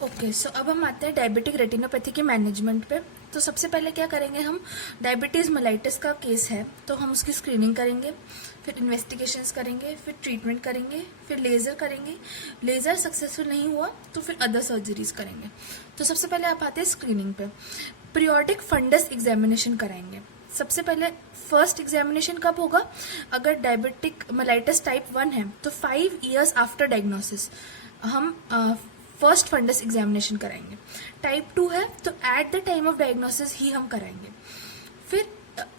Okay, सो अब हम आते हैं डायबिटिक रेटिनोपैथी के मैनेजमेंट पे। तो सबसे पहले क्या करेंगे, हम डायबिटीज़ मेलाइटिस का केस है तो हम उसकी स्क्रीनिंग करेंगे, फिर इन्वेस्टिगेशंस करेंगे, फिर ट्रीटमेंट करेंगे, फिर लेज़र करेंगे। लेज़र सक्सेसफुल नहीं हुआ तो फिर अदर सर्जरीज करेंगे। तो सबसे पहले आप आते हैं स्क्रीनिंग पे। पीरियोडिक फंडस एग्जामिनेशन कराएंगे। सबसे पहले फर्स्ट एग्जामिनेशन कब होगा, अगर डायबिटिक मेलाइटिस टाइप 1 है तो 5 ईयर्स आफ्टर डायग्नोसिस हम फर्स्ट फंडस एग्जामिनेशन कराएंगे। टाइप 2 है तो at the time of diagnosis ही हम कराएंगे। फिर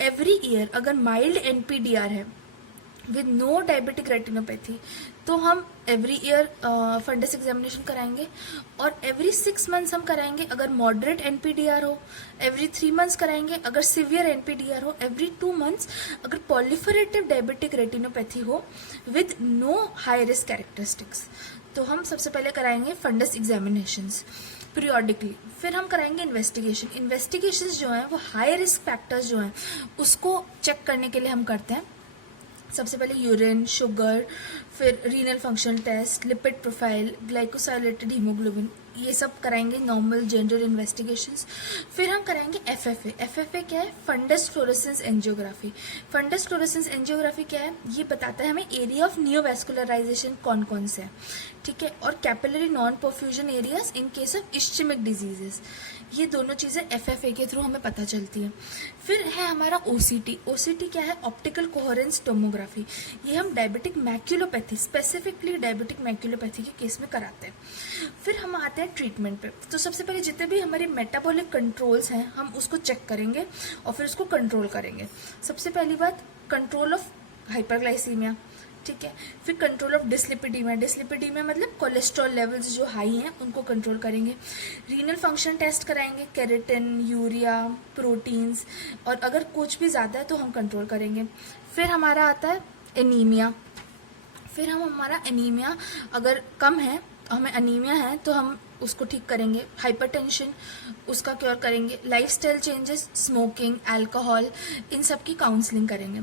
एवरी ईयर अगर माइल्ड एनपीडीआर है विद नो डायबिटिक रेटिनोपैथी तो हम एवरी ईयर फंडस एग्जामिनेशन कराएंगे। और एवरी 6 मंथ्स हम कराएंगे अगर मॉडरेट एनपीडीआर हो, एवरी 3 मंथ्स कराएंगे अगर सिवियर एनपीडीआर हो, एवरी 2 मंथ्स अगर पॉलिफरेटिव डायबिटिक रेटिनोपैथी हो with no high risk characteristics. तो हम सबसे पहले कराएंगे फंडस एग्जामिनेशंस पीरियोडिकली। फिर हम कराएंगे इन्वेस्टिगेशंस जो हैं वो हाई रिस्क फैक्टर्स जो हैं उसको चेक करने के लिए हम करते हैं। सबसे पहले यूरिन, शुगर, फिर renal function test, lipid profile, glycosylated haemoglobin, ये सब कराएंगे नॉर्मल जनरल इन्वेस्टिगेशंस। फिर हम कराएंगे एफएफए। एफएफए क्या है, fundus fluorescence angiography. Fundus fluorescence angiography क्या है, ये बताता है हमें एरिया ऑफ नियोवैस्कुलराइजेशन कौन कौन से है, ठीक है, और capillary non perfusion areas in case of ischaemic diseases. ये दोनों चीज़ें एफएफए के थ्रू हमें पता चलती है। फिर है हमारा ओसीटी। ओसीटी क्या है, ऑप्टिकल कोहेरेंस टोमोग्राफी। ये हम डायबिटिक मैक्यूलोपैथी, स्पेसिफिकली डायबिटिक मैक्यूलोपैथी के केस में कराते हैं। फिर हम आते हैं ट्रीटमेंट पे। तो सबसे पहले जितने भी हमारे मेटाबॉलिक कंट्रोल्स हैं हम उसको चेक करेंगे और फिर उसको कंट्रोल करेंगे। सबसे पहली बात, कंट्रोल ऑफ हाइपरग्लाइसीमिया, ठीक है। फिर कंट्रोल ऑफ डिस्लिपिडीमिया। डिस्लिपिडीमिया मतलब कोलेस्ट्रॉल लेवल्स जो हाई हैं उनको कंट्रोल करेंगे। रीनल फंक्शन टेस्ट कराएंगे, केराटिन, यूरिया, प्रोटीन्स, और अगर कुछ भी ज़्यादा है तो हम कंट्रोल करेंगे। फिर हमारा आता है एनीमिया। फिर हम हमारा एनीमिया अगर कम है, हमें अनीमिया है तो हम उसको ठीक करेंगे। हाइपरटेंशन उसका क्योर करेंगे। लाइफस्टाइल चेंजेस, स्मोकिंग, अल्कोहल, इन सब की काउंसलिंग करेंगे।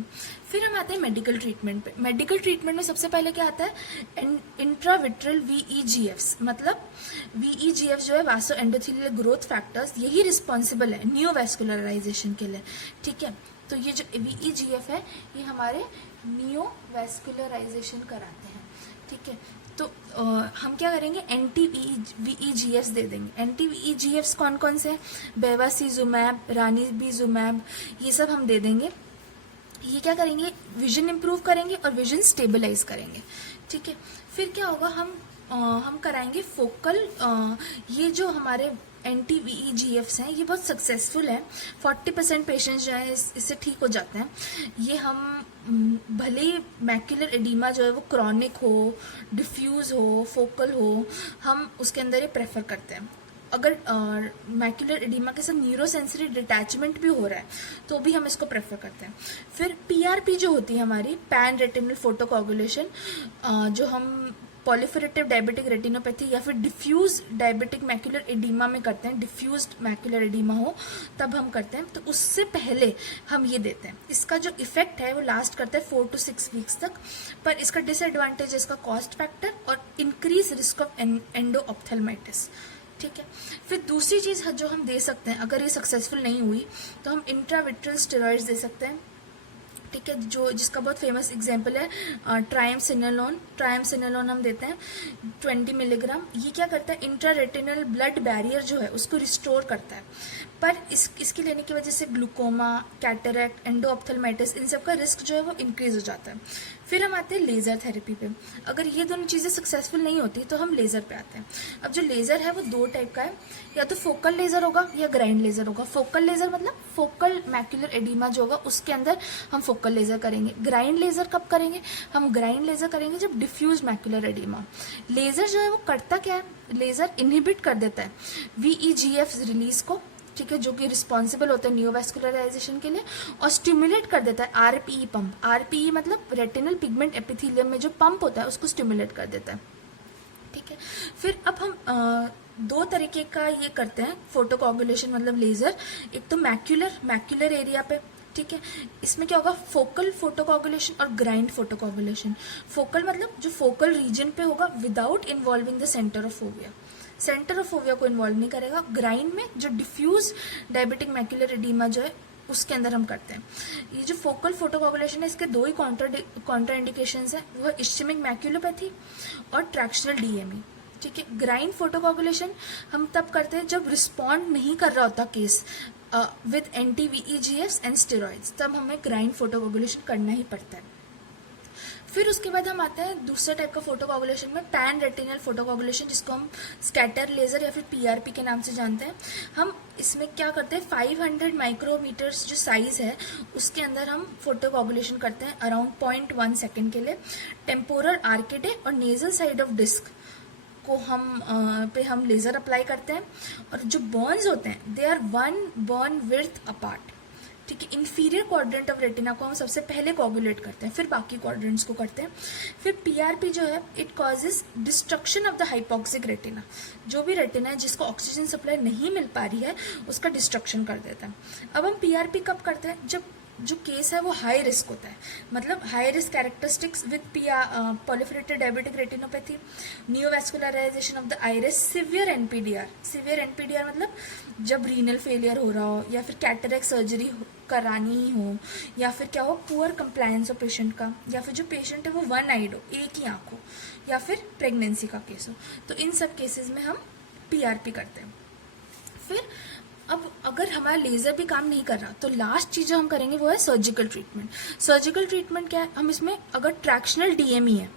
फिर हम आते हैं मेडिकल ट्रीटमेंट पे। मेडिकल ट्रीटमेंट में सबसे पहले क्या आता है, इंट्राविट्रल वीईजीएफ्स। मतलब वीईजीएफ जो है वासो एंडोथेलियल ग्रोथ फैक्टर्स, यही रिस्पॉन्सिबल है नियोवैस्कुलराइजेशन के लिए, ठीक है। तो ये जो वीईजीएफ है ये हमारे नियोवैस्कुलराइजेशन कराते हैं, ठीक है। तो हम क्या करेंगे, एंटी वीईजीएफ्स दे देंगे। एंटी वीईजीएफ्स कौन कौन से हैं, बेवासीजुमैब, रानीबीजुमैब, ये सब हम दे देंगे। ये क्या करेंगे, विजन इंप्रूव करेंगे और विजन स्टेबलाइज करेंगे, ठीक है। फिर क्या होगा, हम कराएंगे फोकल। ये जो हमारे एंटी वीईजीएफ्स हैं ये बहुत सक्सेसफुल है। 40% पेशेंट्स जो हैं इससे ठीक हो जाते हैं। ये हम भले ही मैक्यूलर एडीमा जो है वो क्रॉनिक हो, डिफ्यूज हो, फोकल हो, हम उसके अंदर ये प्रेफर करते हैं। अगर मैक्यूलर एडीमा के साथ न्यूरोसेंसरी डिटैचमेंट भी हो रहा है तो भी हम इसको प्रेफर करते हैं। फिर पीआरपी जो होती है हमारी, पैन रेटिनल फोटोकोगुलेशन, जो हम पॉलिफरेटिव डायबिटिक रेटिनोपैथी या फिर डिफ्यूज डायबिटिक मैक्यूलर एडीमा में करते हैं, डिफ्यूज्ड मैक्यूलर एडीमा हो तब हम करते हैं। तो उससे पहले हम ये देते हैं। इसका जो इफेक्ट है वो लास्ट करता है 4 to 6 वीक्स तक, पर इसका डिसएडवांटेज है इसका कॉस्ट फैक्टर और इंक्रीज रिस्क ऑफ एंडोऑप्थेल्माइटिस, ठीक है। फिर दूसरी चीज़ जो हम दे सकते हैं अगर ये सक्सेसफुल नहीं हुई तो हम इंट्राविट्रल स्टेरॉइड्स दे सकते हैं, ठीक है, जो जिसका बहुत फेमस एग्जांपल है ट्राइमसिनोलोन। ट्राइमसिनोलोन हम देते हैं 20 मिलीग्राम। ये क्या करता है, इंट्रारेटिनल ब्लड बैरियर जो है उसको रिस्टोर करता है, पर इसके लेने की वजह से ग्लूकोमा, कैटरैक्ट, एंडोऑप्थेल्माइटिस, इन सब का रिस्क जो है वो इंक्रीज हो जाता है। फिर हम आते हैं लेज़र थेरेपी पे। अगर ये दोनों चीज़ें सक्सेसफुल नहीं होती तो हम लेज़र पे आते हैं। अब जो लेज़र है वो 2 टाइप का है, या तो फोकल लेज़र होगा या ग्राइंड लेज़र होगा। फोकल लेज़र मतलब फोकल मैक्यूलर एडीमा जो होगा उसके अंदर हम फोकल लेज़र करेंगे। ग्राइंड लेज़र कब करेंगे, हम ग्राइंड लेज़र करेंगे जब डिफ्यूज मैक्यूलर एडीमा। लेज़र जो है वो करता क्या है, लेज़र इनहिबिट कर देता है वीईजीएफ रिलीज को, ठीक है, जो कि रिस्पॉन्सिबल होता है नियोवैस्कुलराइजेशन के लिए, और स्टिमुलेट कर देता है आरपीई पंप। आरपीई मतलब रेटिनल पिगमेंट एपिथेलियम में जो पंप होता है उसको स्टिमुलेट कर देता है, ठीक है। फिर अब हम 2 तरीके का ये करते हैं फोटोकोगुलेशन मतलब लेज़र। एक तो मैक्यूलर एरिया पे, ठीक है, इसमें क्या होगा, फोकल फोटोकोगुलेशन और ग्राइंड फोटोकोगुलेशन। फोकल मतलब जो फोकल रीजन पे होगा without involving the centre of fovea, centre of fovea को इन्वॉल्व नहीं करेगा। ग्राइंड में जो डिफ्यूज डायबिटिक मैक्यूलर एडीमा जो है उसके अंदर हम करते हैं। ये जो फोकल फोटोकोगुलेशन है इसके दो ही कॉन्ट्रा इंडिकेशंस है, वो इस्चेमिक मैक्यूलोपैथी और ट्रैक्शनल डीएमई। ठीक है, ग्राइंड फोटोकोगुलेशन हम तब करते हैं जब रिस्पॉन्ड नहीं कर रहा होता केस विद एंटी-VEGFs एंड स्टेरॉइड्स, तब हमें ग्राइंड फोटोकोगुलेशन करना ही पड़ता है। फिर उसके बाद हम आते हैं दूसरे टाइप का फोटोकोगुलेशन में, पैन रेटिनल फोटोकोगुलेशन, जिसको हम स्कैटर लेजर या फिर PRP के नाम से जानते हैं। हम इसमें क्या करते हैं, 500 माइक्रोमीटर्स जो साइज है उसके अंदर हम फोटोकोगुलेशन करते हैं अराउंड 0.1 सेकेंड के लिए। टेम्पोरल आर्केडे और नेजल साइड ऑफ डिस्क को हम लेजर अप्लाई करते हैं। और जो बर्न्स होते हैं they are 1 burn width apart. ठीक है, इंफीरियर क्वाड्रेंट ऑफ रेटिना को हम सबसे पहले कोगुलेट करते हैं, फिर बाकी क्वाड्रेंट्स को करते हैं। फिर PRP जो है it causes destruction of the hypoxic retina. जो भी रेटिना है जिसको ऑक्सीजन सप्लाई नहीं मिल पा रही है उसका डिस्ट्रक्शन कर देता है। अब हम PRP कब करते हैं, जब जो केस है वो हाई रिस्क होता है, मतलब high risk characteristics with proliferated diabetic retinopathy, neovascularisation of the iris, severe NPDR मतलब जब रीनल फेलियर हो रहा हो या फिर कैटरेक्ट सर्जरी करानी ही हो, या फिर क्या हो पुअर कंप्लायंस हो पेशेंट का, या फिर जो पेशेंट है वो वन आइड हो, एक ही आंख हो, या फिर प्रेगनेंसी का केस हो। तो इन सब केसेस में हम PRP करते हैं। फिर अब अगर हमारा लेजर भी काम नहीं कर रहा तो लास्ट चीज जो हम करेंगे वो है सर्जिकल ट्रीटमेंट। सर्जिकल ट्रीटमेंट क्या है, हम इसमें अगर ट्रैक्शनल डीएमई है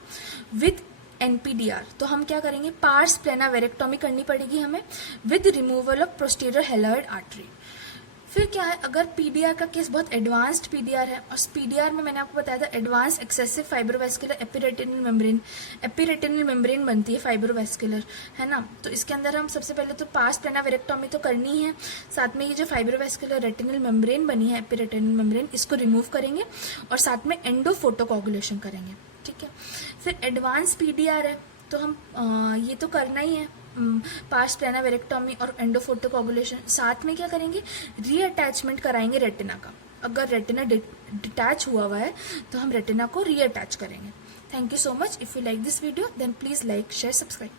विद NPDR तो हम क्या करेंगे, पार्स प्लेना वेरेक्टोमी करनी पड़ेगी हमें with removal of posterior hyaloid artery. फिर क्या है, अगर PDR का केस बहुत एडवांस्ड PDR है, और PDR में मैंने आपको बताया था एडवांस एक्सेसिव फाइब्रोवेस्कुलर एपीरेटिनल मेम्ब्रेन बनती है फाइब्रोवेस्कुलर, है ना। तो इसके अंदर हम सबसे पहले तो पार्स प्लेना वेरेक्टोमी तो करनी है, साथ में ये जो फाइब्रोवेस्कुलर रेटिनल मेम्ब्रेन बनी है एपीरेटिनल मेम्ब्रेन, इसको रिमूव करेंगे और साथ में एंडोफोटोकोगुलेशन करेंगे। ठीक है, फिर एडवांस PDR है तो हम ये तो करना ही है, पार्स प्लेना वेरेक्टोमी और एंडोफोटोकोगुलेशन। साथ में क्या करेंगे, रीअटैचमेंट कराएंगे रेटिना का। अगर रेटिना डिटैच हुआ है तो हम रेटिना को रीअटैच करेंगे। Thank you so much. If you like this video then please like share subscribe.